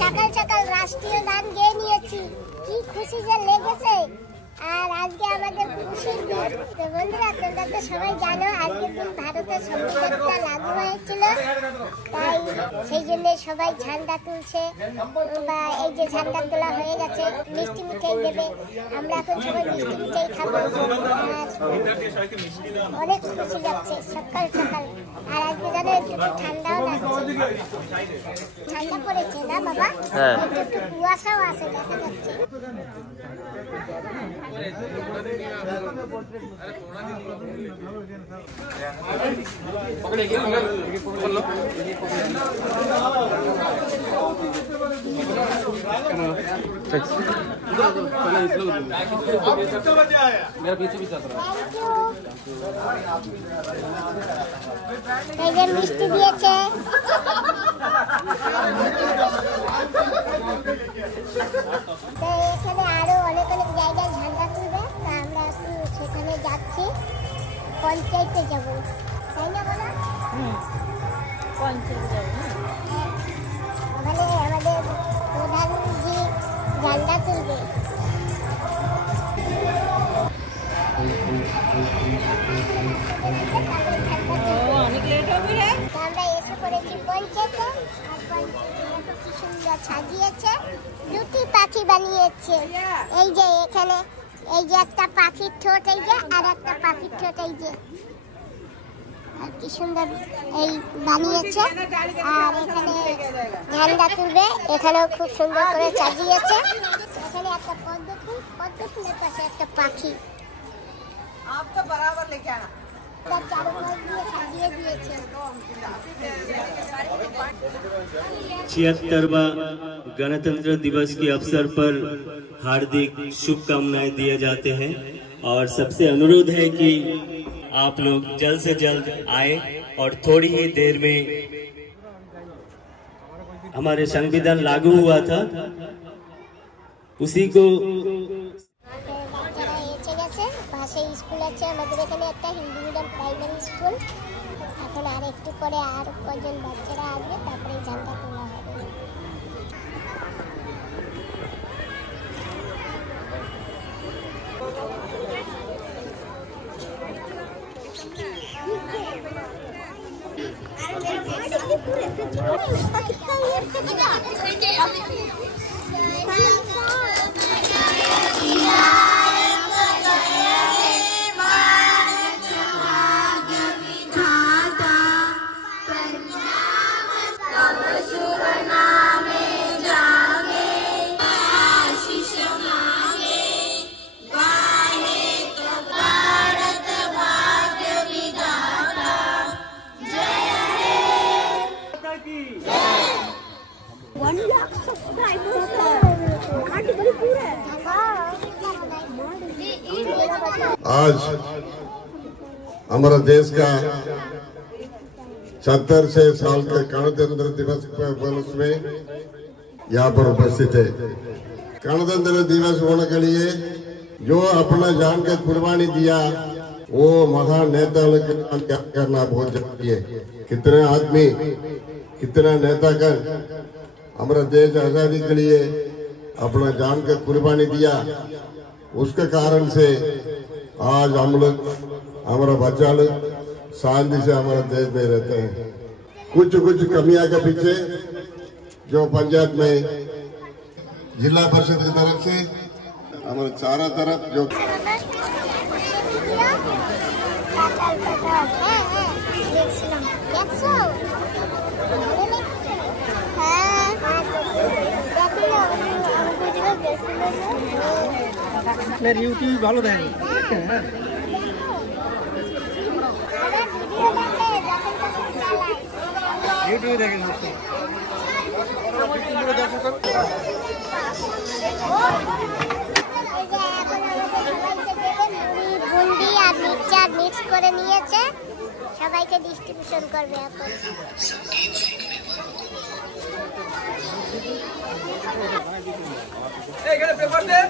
সকাল সকাল রাষ্ট্রীয় গান গেয়ে নিয়েছি, কি খুশি যে লেগেছে। আর আজকে আমাদের খুশির দিন। তো বন্ধুরা, তোমরা তো সবাই জানো আজকের দিন ভারতের সংবিধানটা লাগু হয়েছিল, তাই সেই জন্য সবাই ঝান্ডা তুলছে, বা এই যে ঝান্ডা তোলা হয়ে গেছে, মিষ্টি মিঠাই দেবে। আমরা এখন সবাই মিষ্টি মিঠাই খাবো, আর অনেক খুশি লাগছে সকাল সকাল। আর আজকে জানো একটু ঠান্ডাও লাগছে, ঠান্ডা পড়েছে না বাবা? একটু একটু কুয়াশাও আছে, দেখা যাচ্ছে। मेरा पीछे भी चल रहा है। मिष्टि दिएছে। তো এখানে আরো অনেক অনেক জায়গায় ঝান্ডা তুলবে, তো আমরা একটু সেখানে যাচ্ছি, পঞ্চায়েতে যাব, তাই না বলো? পঞ্চায়েতে যাব। ওখানে আমাদের প্রধানজি ঝান্ডা তুলবে। অনেক লেট হবে রে। আমরা এসে পড়েছি পঞ্চায়েতে, আর পঞ্চায়েতে কি সুন্দর সাজিয়েছে, দুটি পাখি বানিয়েছে। এই যে এখানে এই যে একটা পাখির ঠোঁট, এই যে আর একটা পাখির ঠোঁট, এই যে আর কি সুন্দর এই বানিয়েছে। আর এখানে ঝান্ডা তুলবে, এখানেও খুব সুন্দর করে সাজিয়েছে। এখানে একটা পদ্ম ফুল, পদ্ম ফুলের পাশে একটা পাখি। आप तो बराबर लेके आना। छिहत्तरवां गणतंत्र दिवस के अवसर पर हार्दिक शुभकामनाएं दिए जाते हैं, और सबसे अनुरोध है कि आप लोग जल्द से जल्द आए और थोड़ी ही देर में हमारे संविधान लागू हुआ था, उसी को পাশে স্কুল আছে আমাদের এখানে, একটা হিন্দি মিডিয়াম প্রাইমারি স্কুল। এখন আর একটু পরে আর কজন বাচ্চারা আসবে, তারপরে ঝান্ডা তোলা হবে। आज हमारा देश का 76 साल के गणतंत्र दिवस में यहाँ पर उपस्थित है। गणतंत्र दिवस होने के लिए जो अपना जान के कुर्बानी दिया, वो महान नेताओं के नाम याद करना बहुत जरूरी है। कितने आदमी कितना नेतागण हमारा देश आजादी के लिए अपना जान का कुर्बानी दिया, उसके कारण से आज हम लोग, हमारा बच्चा लोग शांति से हमारा देश में रहते हैं। कुछ कमियां के पीछे जो पंचायत में जिला परिषद की तरफ से हमारे चारों तरफ जो यूट्यूब ভালো দেয় यूट्यूब দেখেন বুন্দি আর মিক্সচার মিক্স করে নিয়েছে, সবাইকে ডিস্ট্রিবিউশন করবে এখন। এখানে পেপার দে।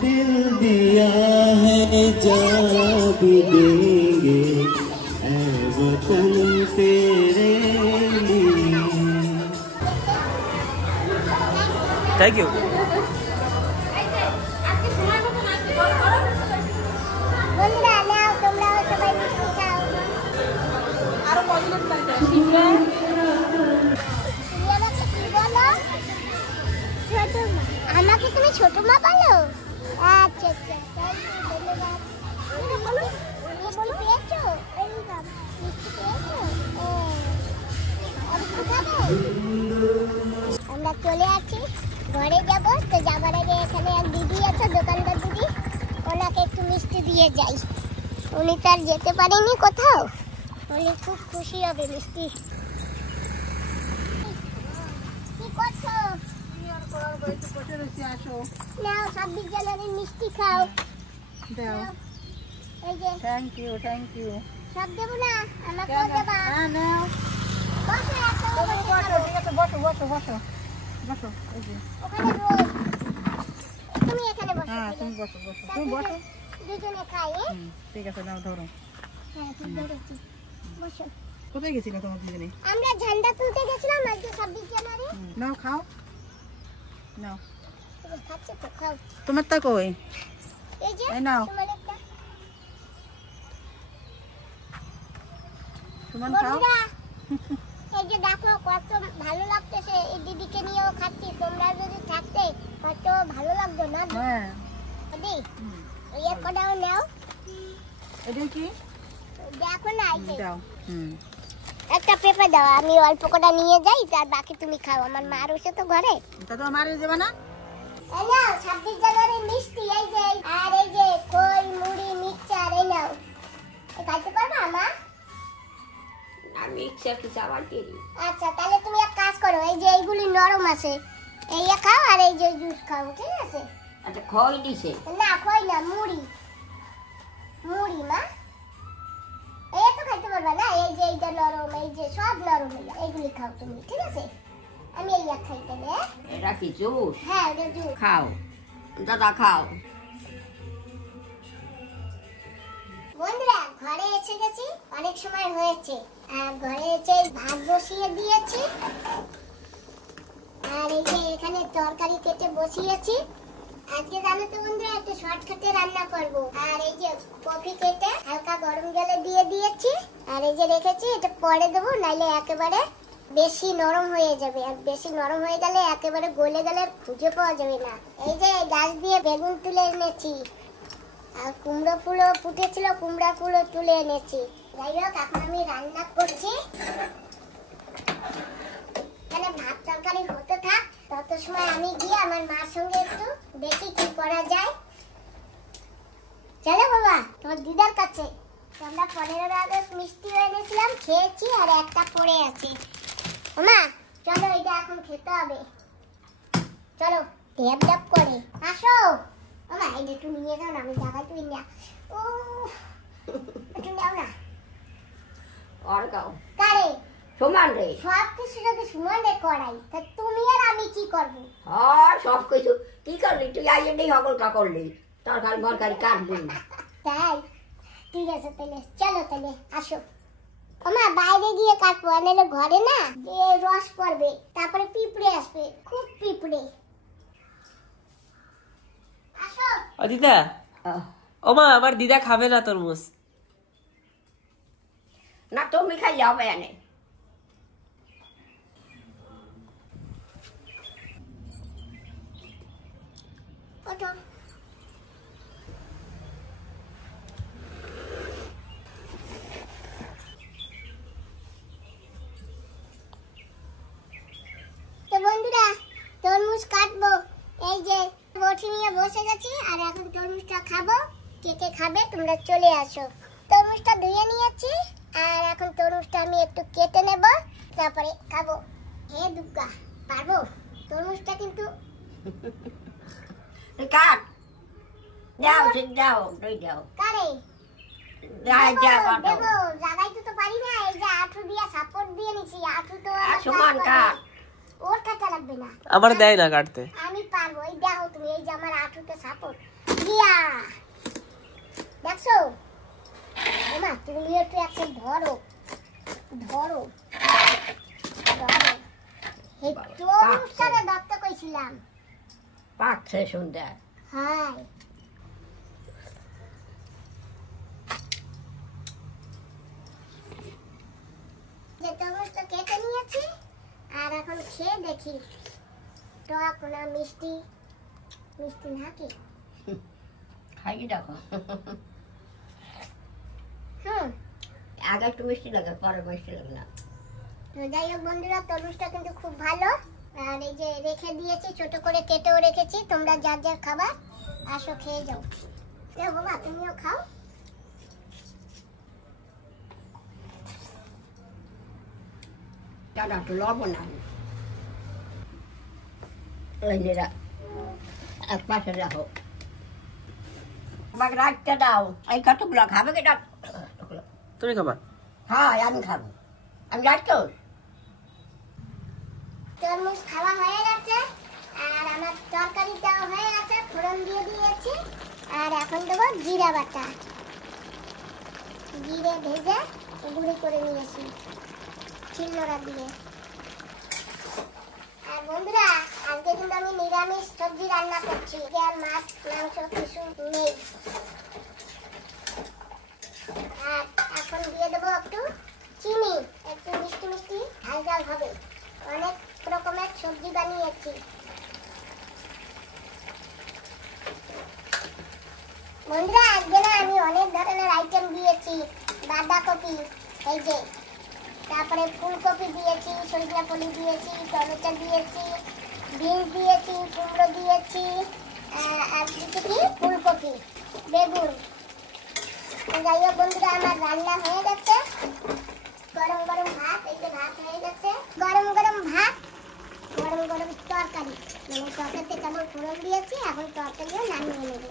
दिल दिया है जा भी देंगे ऐ वतन तेरे लिए। Thank you. আমাকে তুমি ছোট মা বলো? আচ্ছা আচ্ছা, ধন্যবাদ। মিষ্টি পেয়েছো? মিষ্টি পেয়েছো? আমরা চলে আসছি, ঘরে যাবো। তো যাবার আগে এখানে এক দিদি আছে, দোকানদার দিদি, ওনাকে একটু মিষ্টি দিয়ে যাই। উনি তো আর যেতে পারেনি কোথাও, উনি খুব খুশি হবে মিষ্টি। কি করছো? নাও 26 জানুয়ারির মিষ্টি খাও। Thank you thank you. সব দেবো না, আমাকেও দেবা। হ্যাঁ নাও। বসো, ঠিক আছে, বসো বসো বসো বসো। এই যে ওখানে রোদ, তুমি এখানে বসো। হ্যাঁ তুমি বসো বসো, তুমি বসো। দুজনে খাই। ঠিক আছে, নাও ধরো। হ্যাঁ ঠিক ধরেছি, বসো। কোথায় গেছিলে তোমার দুজনে? আমরা ঝান্ডা তুলতে গেছিলাম আজকে 26 জানুয়ারি। নাও খাও, নাও। তুমি খাচ্ছো তো, খাও। তোমারটা কই? এই যে এই নাও। তোমারটা। সুমন খাও। বন্ধুরা, এই যে দেখো কত ভালো লাগতেছে, এই দিদিকে নিয়েও খাচ্ছি। তোমরা যদি থাকতে কত ভালো লাগতো না? হ্যাঁ দিদি এই কটাও নাও। এটা কি? দেখো না, এই যে দাও। একটা পেপার দাও, আমি অল্প কটা নিয়ে যাই, তার বাকি তুমি খাও। আমার মা রয়েছে তো ঘরে। তা তো আমারে দেবে না? এই নাও 26 জানুয়ারি মিষ্টি, এই যে, আর এই যে খই মুড়ি মিক্সচার, এই নাও। এই খাইতে পারবা মা? আমি ইচ্ছা কিছু আবার দিই। আচ্ছা, তাহলে তুমি এক কাজ করো, এই যে এইগুলি নরম আছে, এই খাও, আর এই যে জুস খাও, ঠিক আছে? আচ্ছা খই দিছে? না খই না, মুড়ি। মুড়ি মা, এই তো খাইতে পারবা না? এই যে এইটা নরম, এই যে সব নরম, এইগুলি খাও তুমি, ঠিক আছে? আমি এই খাইতে নে। এটা কি জুস? হ্যাঁ এটা জুস। খাও দাদা, খাও। বন্ধুরা, ঘরে এসে গেছি, অনেক সময় হয়েছে। আর ঘরে এসে ভাত বসিয়ে দিয়েছি, আর এই যে এখানে তরকারি কেটে বসিয়েছি। আজকে জানো তো বন্ধুরা, একটু শর্টকাটে রান্না করব। আর এই যে কফি কেটে হালকা গরম জলে দিয়ে দিয়েছি, আর এই যে রেখেছি, এটা পরে দেবো, নাইলে একেবারে বেশি নরম হয়ে যাবে, আর বেশি নরম হয়ে গেলে একেবারে গলে গেলে খুঁজে পাওয়া যাবে না। এই যে গাছ দিয়ে বেগুন তুলে এনেছি, আর কুমড়ো ফুলও ফুটেছিল, কুমড়া ফুলও তুলে এনেছি। যাই হোক, এখন আমি রান্না করছি। এখানে ভাত তরকারি হতে থাক, তত সময় আমি গিয়ে আমার মার সঙ্গে একটু দেখি কি করা যায়। চলো বাবা, তোমার দিদার কাছে। আমরা 15 আগস্ট মিষ্টি এনেছিলাম, খেয়েছি, আর একটা পড়ে আছে। মা চলো, এটা এখন খেতে হবে। চলো, ট্যাপ ট্যাপ করে আসো। মা এটা একটু নিয়ে যাও না, আমি জায়গায় তুই না। ও একটু নাও না। और गाओ কারে সমান রে সব কিছু যদি সমানে করাই, তা তুমি আর আমি কি করবো? আর সব কিছু কি করলি তুই? আইয়ে নেই হগল কা করলি, তরকারি মরকারি কাটবি। তাই ঠিক আছে, তাহলে চলো, তাহলে আসো। মা বাইরে গিয়ে কাটবো, নাহলে ঘরে না যে রস পড়বে, তারপরে পিঁপড়ে আসবে, খুব পিঁপড়ে। আসো। ও দিদা, ও মা, আমার দিদা খাবে না তরমুজ। না তুমি খাই যাবে এনে। ওঠো। তো বন্ধুরা, তরমুজ কাটবো। এই যে বটি নিয়ে বসে গেছি, আর এখন তরমুজটা খাবো। কে কে খাবে তোমরা চলে আসো। তরমুজটা ধুয়ে নিয়েছি, আর এখন তরমুজটা আমি একটু কেটে নেব, তারপরে খাবো। হে দুর্গা, পারবো? তরমুজটা কিন্তু কাট যাও, ঠিক যাও, তুই যাও। কারে যাই যাও দেবো, জাগাইতে তো পারি না। এই যে আঠু দিয়ে সাপোর্ট দিয়ে নিছি, আঠু তো আমার সমান কাজ কাট। করবে। ওর কাটা লাগবে না, আমার দেয় না কাটতে। আমি পারবো। এই দেখো তুমি, এই যে আমার আঠুতে সাপোর্ট দিয়া দেখছো। ওমা তুমি একটু একটা ধরো, ধরো, ধরো। এই তরমুজটারে ধরতে কইছিলাম। পাকছে সুন্দর। হাই যে তরমুজটা কেটে নিয়েছি, আর এখন খেয়ে দেখি টক না মিষ্টি। মিষ্টি নাকি? খাই দেখো। আগে একটু মিষ্টি লাগে, পরে মিষ্টি লাগে না। তো যাই হোক বন্ধুরা, তরমুজটা কিন্তু খুব ভালো। আর এই যে রেখে দিয়েছি, ছোট করে কেটেও রেখেছি। তোমরা যার যার খাবার আসো, খেয়ে যাও। বাবা তুমিও খাও। দাদা একটু লবণ আনি, এক পাশে রাখো, আমাকে রাখতে দাও। এই কতগুলো খাবে কেটা? তুমি খাবা? হ্যাঁ আমি খাবো, আমি রাখতে। তরমুজ খাওয়া হয়ে গেছে, আর আমার তরকারিটাও হয়ে গেছে, ফোড়ন দিয়ে দিয়েছি। আর এখন দেবো জিরা বাটা, জিরে ভেজে গুঁড়ি করে নিয়েছি শিলনোড়া দিয়ে। আর বন্ধুরা, আজকে কিন্তু আমি নিরামিষ সবজি রান্না করছি, আর মাছ মাংস কিছু নেই। আর এখন দিয়ে দেবো একটু চিনি, একটু মিষ্টি মিষ্টি ঝাল ঝাল হবে। অনেক রকমের সবজি বানিয়েছি। বন্ধুরা, আজকে না আমি অনেক ধরনের আইটেম দিয়েছি। বাঁধাকপি, এই যে, তারপরে ফুলকপি দিয়েছি, সজনা ফুলি দিয়েছি, টমেটো দিয়েছি, বিনস দিয়েছি, কুমড়ো দিয়েছি, আর দিয়েছি কি ফুলকপি, বেগুন। যাই হোক বন্ধুরা, আমার রান্না হয়ে গেছে। গরম গরম ভাত, এই যে ভাত হয়ে গেছে। গরম গরম ভাত, গরম গরম তরকারি। মানে তরকারিতে কেমন ফোড়ন দিয়েছি, এখন তরকারিও নামিয়ে নেব।